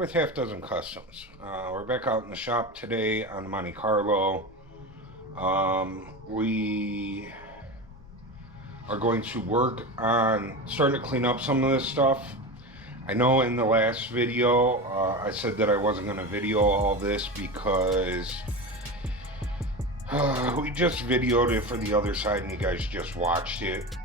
with Half Dozen Customs. We're back out in the shop today on Monte Carlo. We are going to work on starting to clean up some of this stuff. I know in the last video I said that I wasn't going to video all this because we just videoed it for the other side and you guys just watched it.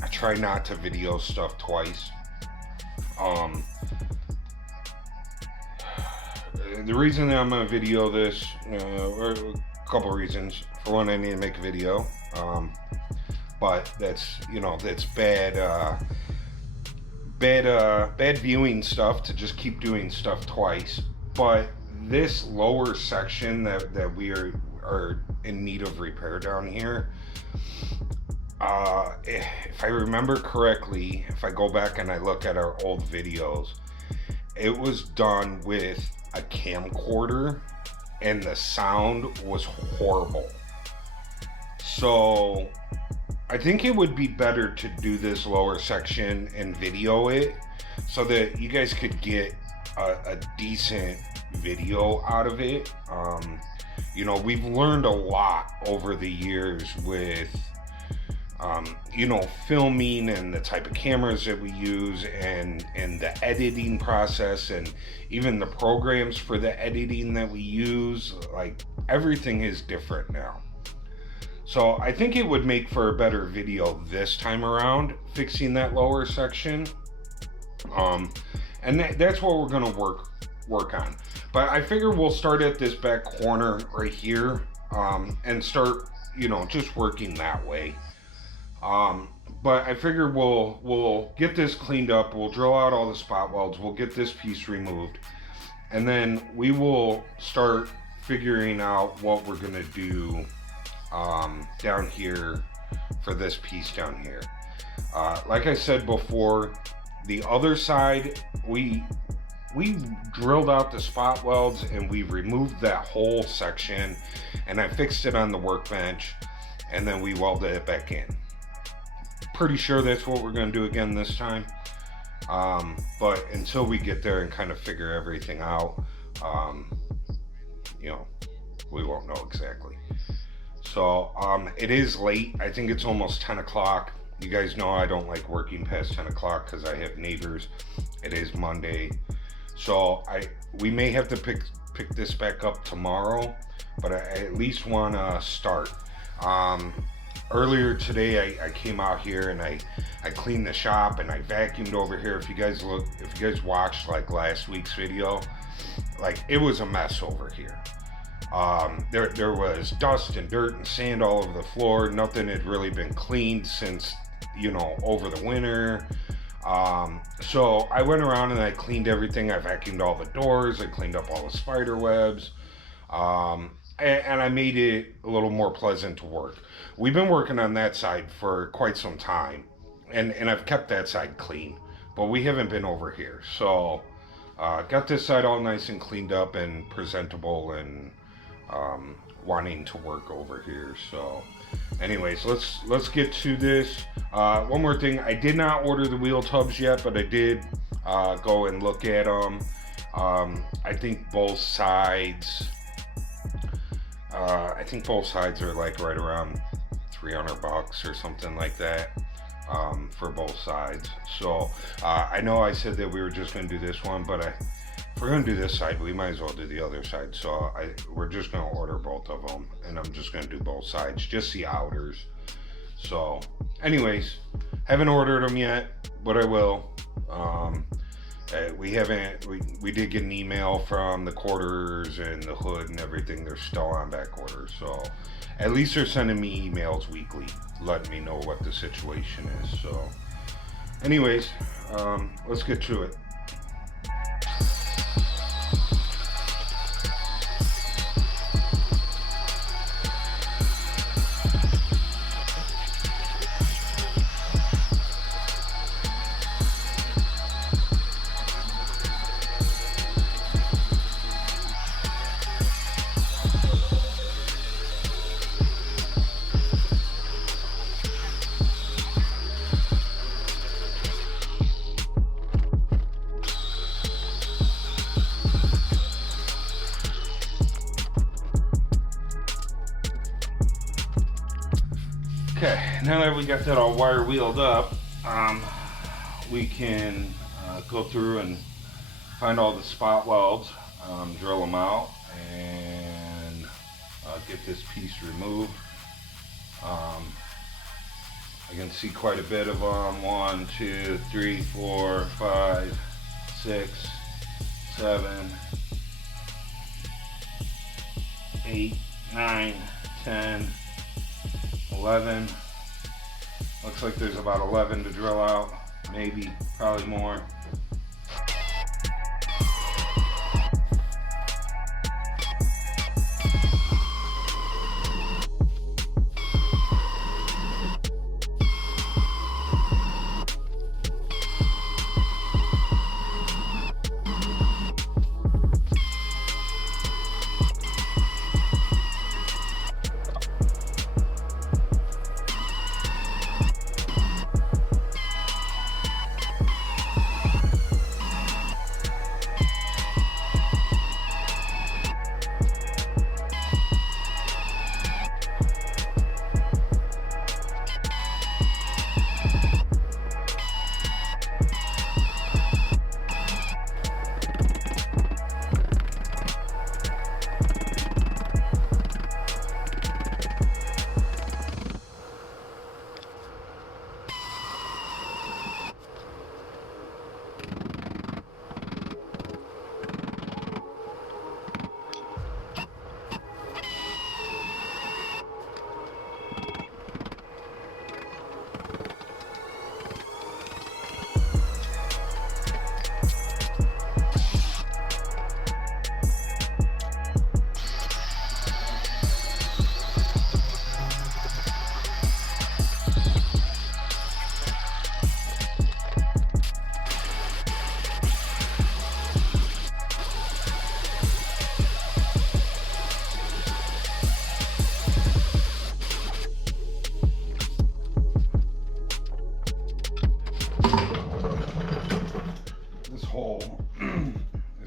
I try not to video stuff twice. The reason that I'm going to video this, or a couple reasons. For one, I need to make a video, but that's bad, bad viewing stuff to just keep doing stuff twice. But this lower section that we are in need of repair down here, if I remember correctly, if I go back and I look at our old videos, it was done with a camcorder and the sound was horrible. So I think it would be better to do this lower section and video it so that you guys could get a decent video out of it. We've learned a lot over the years with filming and the type of cameras that we use and the editing process and even the programs for the editing that we use. Like, everything is different now. So I think it would make for a better video this time around, fixing that lower section. And that's what we're gonna work on. But I figure we'll start at this back corner right here, and start, just working that way. But I figure we'll get this cleaned up, we'll drill out all the spot welds, we'll get this piece removed, and then we will start figuring out what we're gonna do down here for this piece down here. Like I said before, the other side, we drilled out the spot welds and we removed that whole section, and I fixed it on the workbench, and then we welded it back in. Pretty sure that's what we're going to do again this time, but until we get there and kind of figure everything out, we won't know exactly. So it is late. I think it's almost 10 o'clock. You guys know I don't like working past 10 o'clock because I have neighbors. It is Monday, so we may have to pick this back up tomorrow, but I at least want to start. Earlier today, I came out here and I cleaned the shop and I vacuumed over here. If you guys watched like last week's video, like, it was a mess over here. There was dust and dirt and sand all over the floor. Nothing had really been cleaned since, over the winter. So I went around and I cleaned everything. I vacuumed all the doors. I cleaned up all the spider webs. And I made it a little more pleasant to work. We've been working on that side for quite some time, and I've kept that side clean, but we haven't been over here. So got this side all nice and cleaned up and presentable, and wanting to work over here. So anyways, let's get to this. One more thing, I did not order the wheel tubs yet, but I did go and look at them. I think both sides are like right around $300 or something like that, for both sides. So I know I said that we were just going to do this one, but if we're going to do this side, we might as well do the other side. So we're just going to order both of them, and I'm just going to do both sides, just the outers. So anyways, haven't ordered them yet, but I will. We did get an email from the quarters and the hood and everything. They're still on back order, so at least they're sending me emails weekly letting me know what the situation is. So anyways, let's get to it. Okay, now that we got that all wire wheeled up, we can go through and find all the spot welds, drill them out, and get this piece removed. I can see quite a bit of them. 1, 2, 3, 4, 5, 6, 7, 8, 9, 10, 11. Looks like there's about 11 to drill out, maybe, probably more.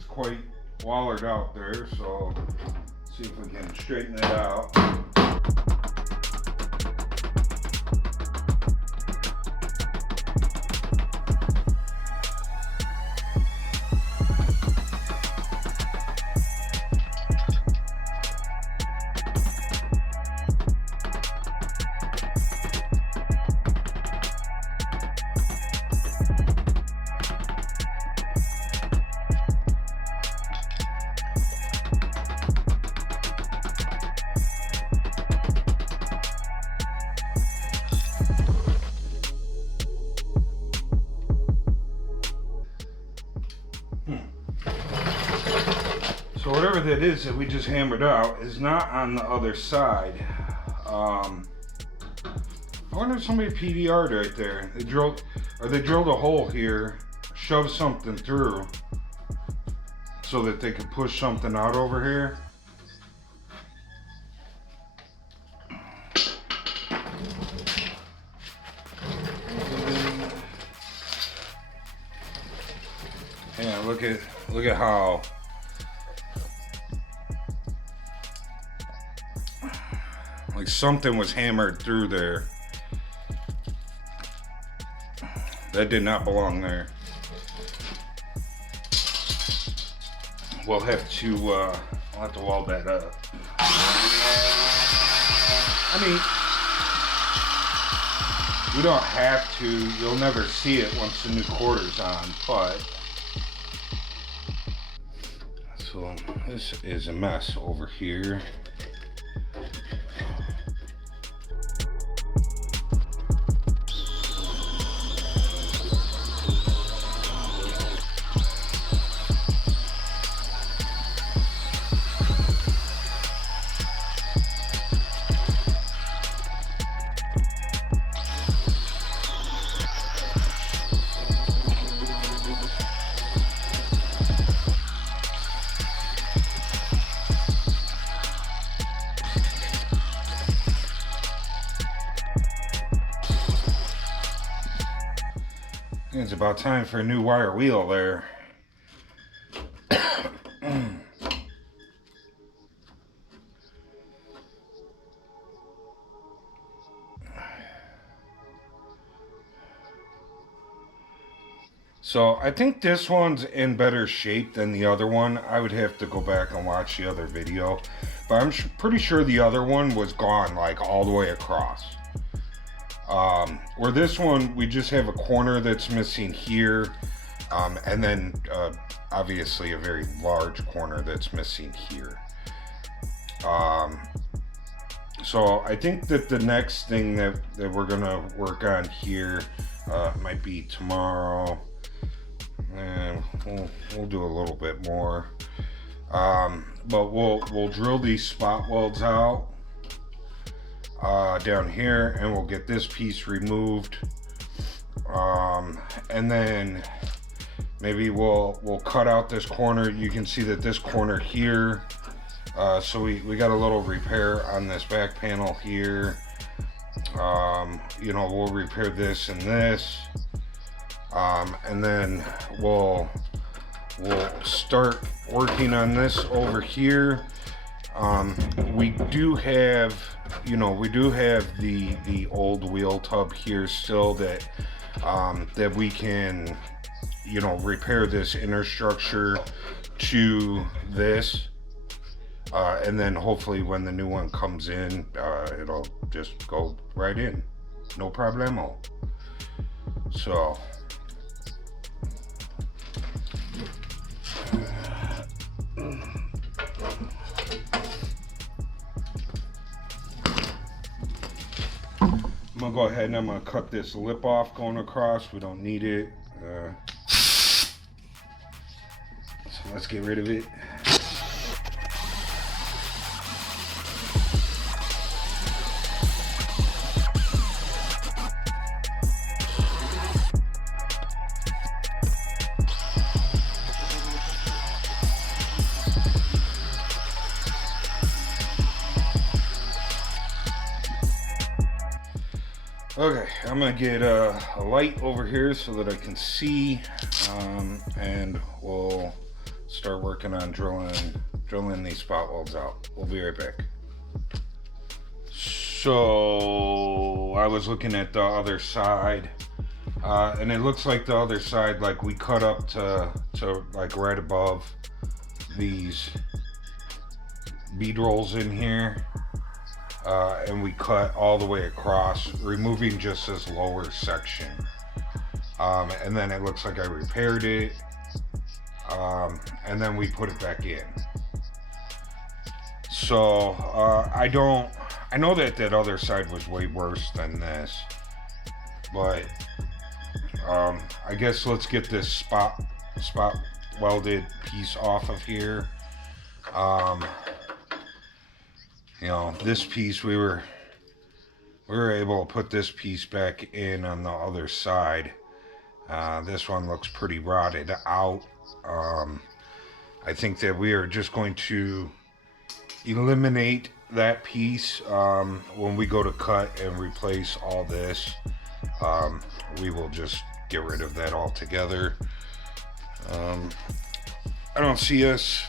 Quite wallered out there, so let's see if we can straighten it out. So whatever that is that we just hammered out is not on the other side. I wonder if somebody PDR'd right there. They drilled a hole here, shoved something through so that they could push something out over here. Yeah, look at how like something was hammered through there. That did not belong there. We'll have to weld that up. I mean, we don't have to. You'll never see it once the new quarter's on, but so this is a mess over here. It's about time for a new wire wheel there. So I think this one's in better shape than the other one. I would have to go back and watch the other video, but I'm pretty sure the other one was gone like all the way across. Where this one, we just have a corner that's missing here, and then obviously a very large corner that's missing here. So I think that the next thing that we're gonna work on here might be tomorrow. And we'll do a little bit more, but we'll drill these spot welds out down here, and we'll get this piece removed, and then maybe we'll cut out this corner. You can see that this corner here, so we got a little repair on this back panel here. You know, we'll repair this and this. And then we'll start working on this over here. We do have, you know, the old wheel tub here still that that we can, you know, repair this inner structure to this, and then hopefully when the new one comes in, it'll just go right in, no problemo. So I'm gonna go ahead and I'm gonna cut this lip off going across. We don't need it. So let's get rid of it. Okay, I'm gonna get a light over here so that I can see, and we'll start working on drilling these spot welds out. We'll be right back. So I was looking at the other side, and it looks like the other side, like we cut up to like right above these bead rolls in here. And we cut all the way across, removing just this lower section. And then it looks like I repaired it. And then we put it back in. So I know that other side was way worse than this, but I guess let's get this spot welded piece off of here. You know, this piece, we were able to put this piece back in on the other side. This one looks pretty rotted out. I think that we are just going to eliminate that piece when we go to cut and replace all this. We will just get rid of that altogether. I don't see us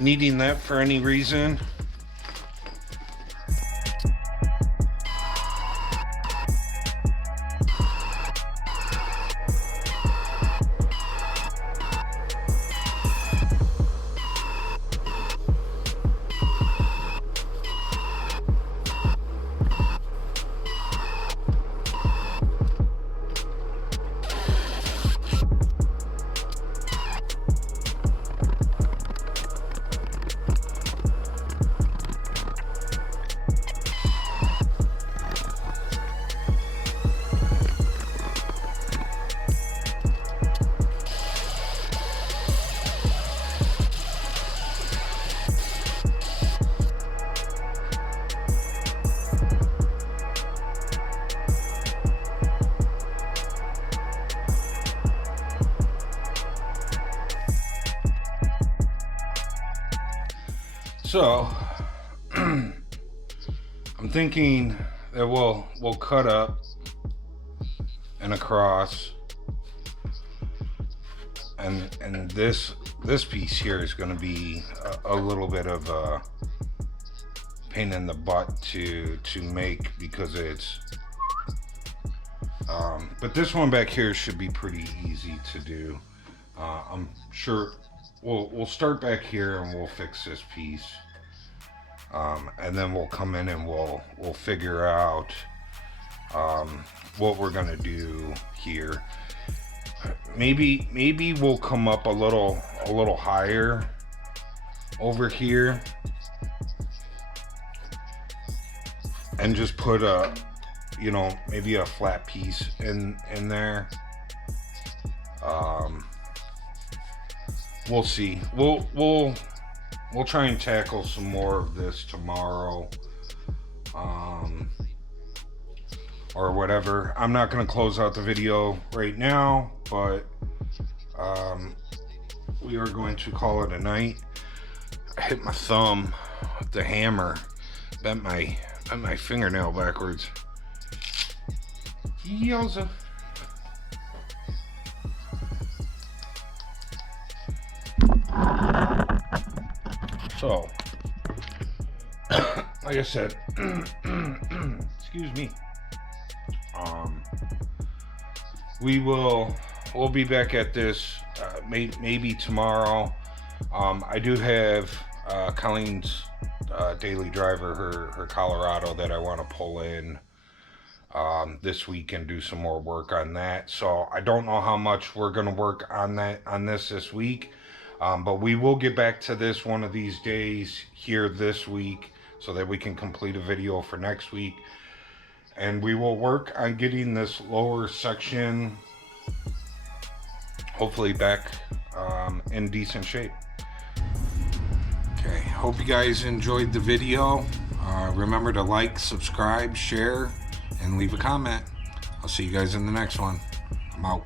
needing that for any reason. So I'm thinking that we'll cut up and across, and this piece here is going to be a little bit of a pain in the butt to make, because But this one back here should be pretty easy to do. I'm sure we'll start back here and we'll fix this piece. And then we'll come in and we'll figure out what we're gonna do here. Maybe we'll come up a little higher over here and just put a, you know, maybe a flat piece in there. We'll see. We'll try and tackle some more of this tomorrow, or whatever. I'm not gonna close out the video right now, but we are going to call it a night. I hit my thumb with the hammer, bent my fingernail backwards. Yowza. So, like I said, excuse me. We'll be back at this maybe tomorrow. I do have Colleen's daily driver, her Colorado, that I want to pull in this week and do some more work on that. So I don't know how much we're going to work on this week, but we will get back to this one of these days here this week so that we can complete a video for next week. And we will work on getting this lower section hopefully back in decent shape. Okay, hope you guys enjoyed the video. Remember to like, subscribe, share, and leave a comment. I'll see you guys in the next one. I'm out.